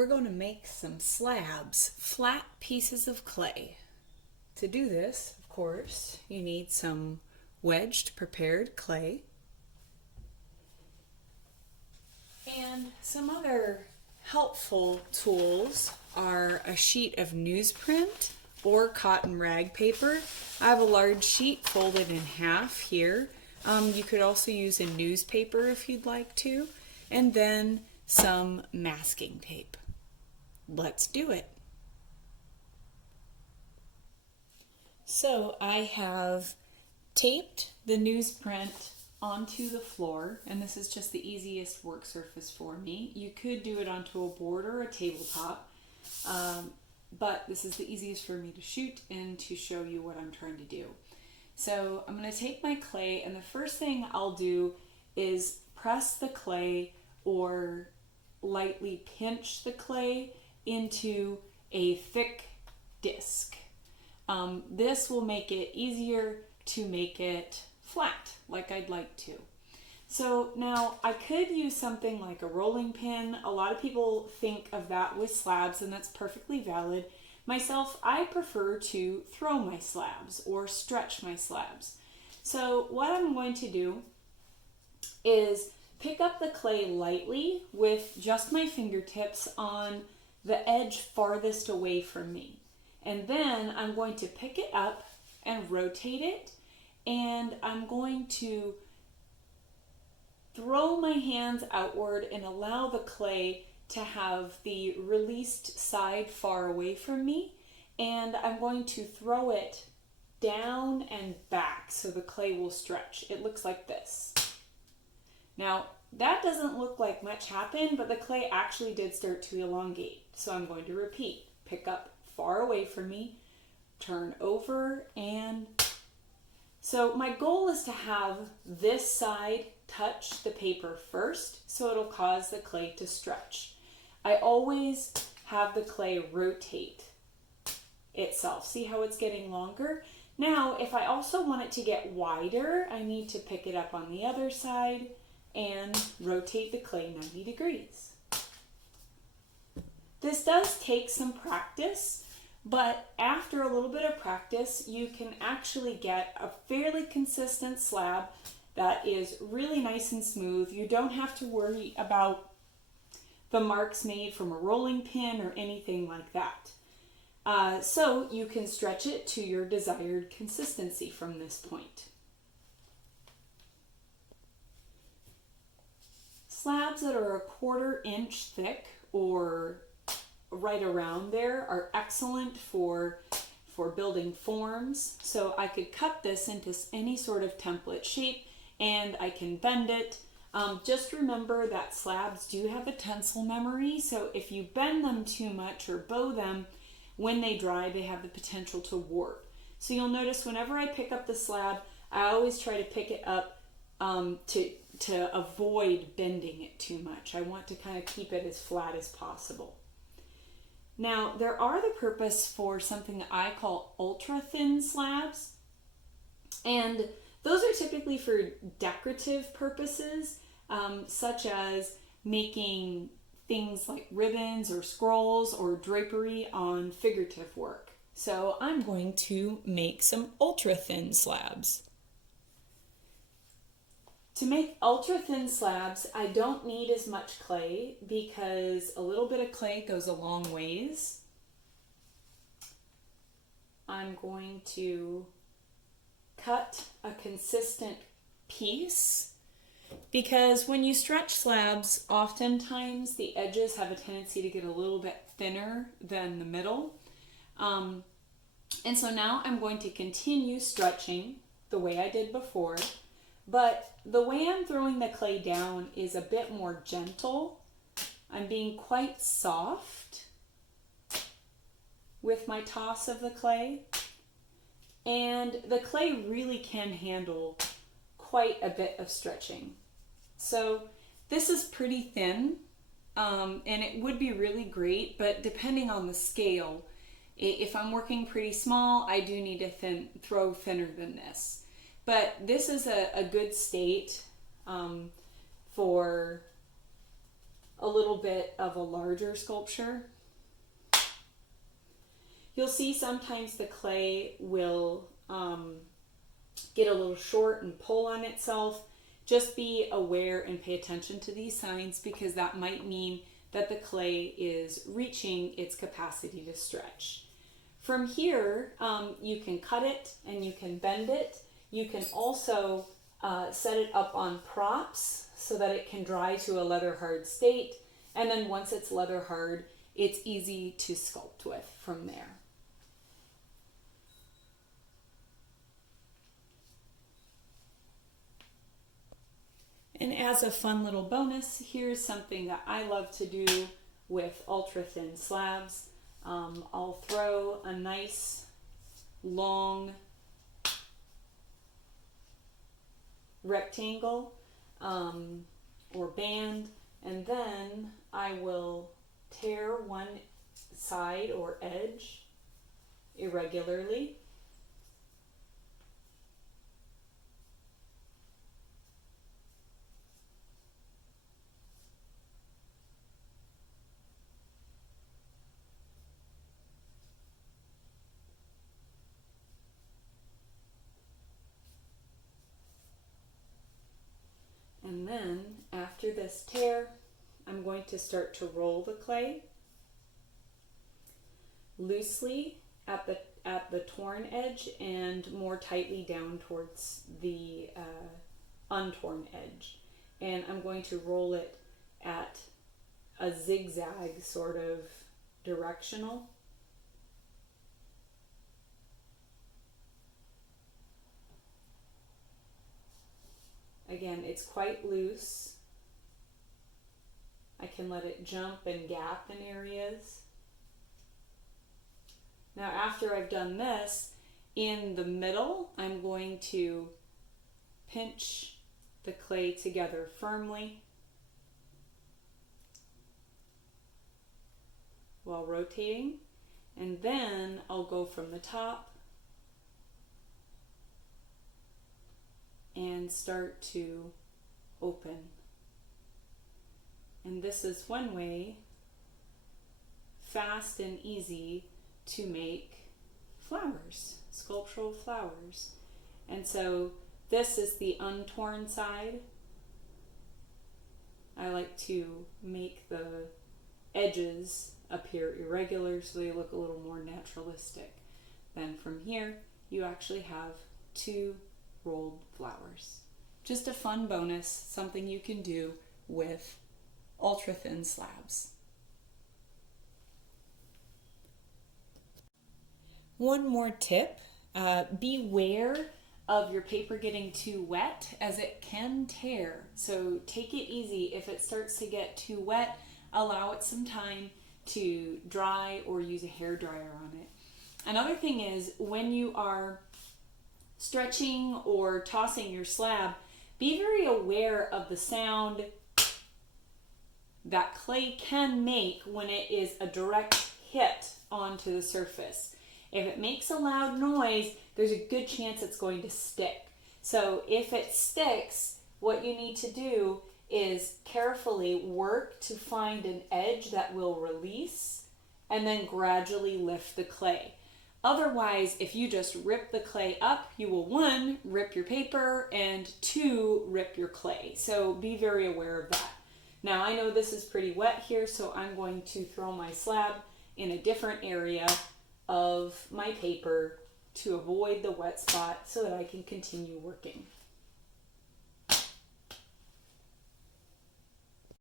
we're going to make some slabs, flat pieces of clay. To do this, of course, you need some wedged prepared clay and some other helpful tools are a sheet of newsprint or cotton rag paper. I have a large sheet folded in half here. You could also use a newspaper if you'd like to, and then some masking tape. Let's do it. So I have taped the newsprint onto the floor, and this is just the easiest work surface for me. You could do it onto a board or a tabletop, but this is the easiest for me to shoot and to show you what I'm trying to do. So I'm going to take my clay, and the first thing I'll do is press the clay or lightly pinch the clay into a thick disc. This will make it easier to make it flat like I'd like to. So now I could use something like a rolling pin. A lot of people think of that with slabs, and that's perfectly valid. Myself, I prefer to throw my slabs or stretch my slabs. So what I'm going to do is pick up the clay lightly with just my fingertips on the edge farthest away from me. And then I'm going to pick it up and rotate it, and I'm going to throw my hands outward and allow the clay to have the released side far away from me, and I'm going to throw it down and back so the clay will stretch. It looks like this. Now that doesn't look like much happened, but the clay actually did start to elongate. So I'm going to repeat. Pick up far away from me, turn over, and so my goal is to have this side touch the paper first, so it'll cause the clay to stretch. I always have the clay rotate itself. See how it's getting longer? Now, if I also want it to get wider, I need to pick it up on the other side and rotate the clay 90 degrees. This does take some practice, but after a little bit of practice, you can actually get a fairly consistent slab that is really nice and smooth. You don't have to worry about the marks made from a rolling pin or anything like that. So you can stretch it to your desired consistency from this point. Slabs that are 1/4 inch thick or right around there are excellent for building forms. So I could cut this into any sort of template shape, and I can bend it. Just remember that slabs do have a tensile memory, so if you bend them too much or bow them, when they dry, they have the potential to warp. So you'll notice whenever I pick up the slab, I always try to pick it up to avoid bending it too much. I want to kind of keep it as flat as possible. Now, there are the purpose for something that I call ultra-thin slabs, and those are typically for decorative purposes, such as making things like ribbons or scrolls or drapery on figurative work. So I'm going to make some ultra-thin slabs. To make ultra-thin slabs, I don't need as much clay because a little bit of clay goes a long ways. I'm going to cut a consistent piece because when you stretch slabs, oftentimes the edges have a tendency to get a little bit thinner than the middle. And so now I'm going to continue stretching the way I did before, but the way I'm throwing the clay down is a bit more gentle. I'm being quite soft with my toss of the clay, and the clay really can handle quite a bit of stretching. So this is pretty thin, and it would be really great, but depending on the scale, if I'm working pretty small, I do need to throw thinner than this. But this is a good state for a little bit of a larger sculpture. You'll see sometimes the clay will get a little short and pull on itself. Just be aware and pay attention to these signs, because that might mean that the clay is reaching its capacity to stretch. From here, you can cut it and you can bend it. You can also set it up on props so that it can dry to a leather hard state. And then once it's leather hard, it's easy to sculpt with from there. And as a fun little bonus, here's something that I love to do with ultra-thin slabs. I'll throw a nice long rectangle or band, and then I will tear one side or edge irregularly. And then after this tear, I'm going to start to roll the clay loosely at the torn edge and more tightly down towards the untorn edge. And I'm going to roll it at a zigzag sort of directional. Again, it's quite loose. I can let it jump and gap in areas. Now, after I've done this, in the middle, I'm going to pinch the clay together firmly while rotating, and then I'll go from the top and start to open. And this is one way, fast and easy, to make flowers, sculptural flowers. And so this is the untorn side. I like to make the edges appear irregular so they look a little more naturalistic. Then from here, you actually have two rolled flowers. Just a fun bonus, something you can do with ultra-thin slabs. One more tip, beware of your paper getting too wet, as it can tear. So take it easy. If it starts to get too wet, allow it some time to dry or use a hairdryer on it. Another thing is, when you are stretching or tossing your slab, be very aware of the sound that clay can make when it is a direct hit onto the surface. If it makes a loud noise, there's a good chance it's going to stick. So if it sticks, what you need to do is carefully work to find an edge that will release and then gradually lift the clay. Otherwise, if you just rip the clay up, you will, one, rip your paper, and two, rip your clay. So be very aware of that. Now, I know this is pretty wet here, so I'm going to throw my slab in a different area of my paper to avoid the wet spot so that I can continue working.